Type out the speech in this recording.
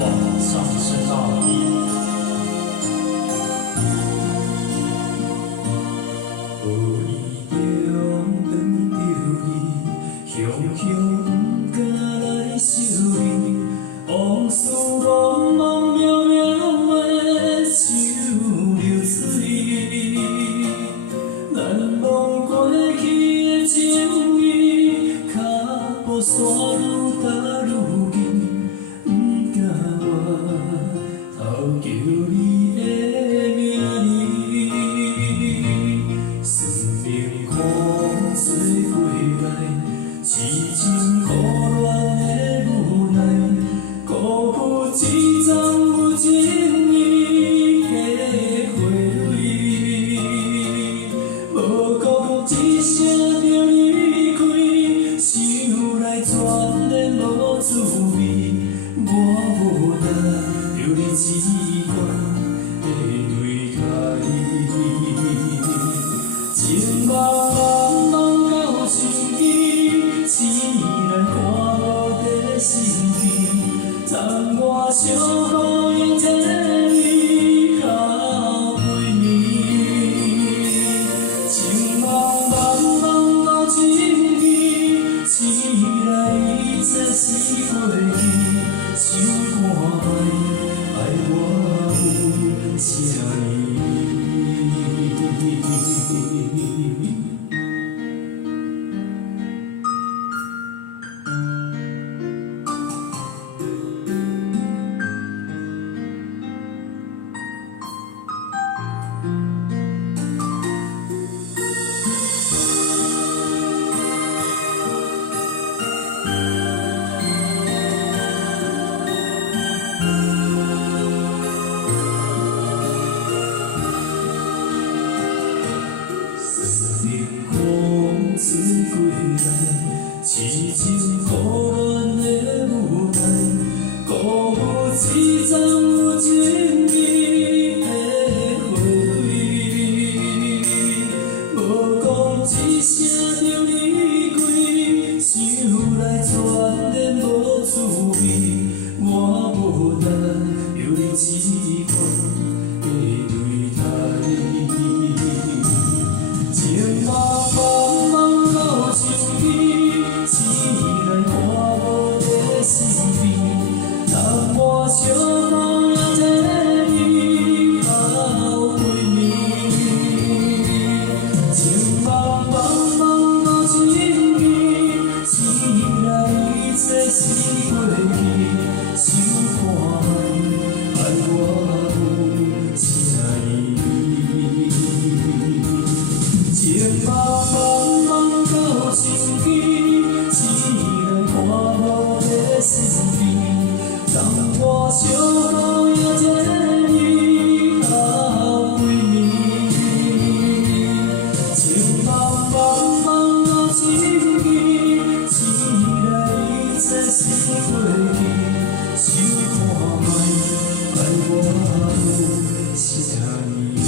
往上升到一。无意中转着你，雄雄不敢来想你，往事茫茫渺渺的像流水，难忘过去的情谊，脚步线愈踏愈近，不敢我偷叫你的名字。生命风吹过来，痴情苦恋的无奈，辜负一场有情义的花蕊，无讲一声就离开，想来全然无滋味，我无力留你一关的对待。情茫茫茫到心机，痴人看无在心边，暂我小姑娘这你靠背面。情茫茫茫到心机，醒来一切是过去，想看卖爱我有啥意义？生命风吹过来，痴情苦恋的无奈，辜负一场有情义的花蕊，无讲一声就离开，想来全然无滋味，我无力留你一关的对待。情茫茫茫到心机，痴人看无在心边，但我小姑娘这你靠背面。情茫茫茫到心机，醒来一切是过去，想看卖爱我有啥意义？情茫茫茫到心机，痴人看无在心边，当我小姑娘这你靠背面。情茫茫茫到心机，醒来一切是过去，想看卖爱我有啥意义？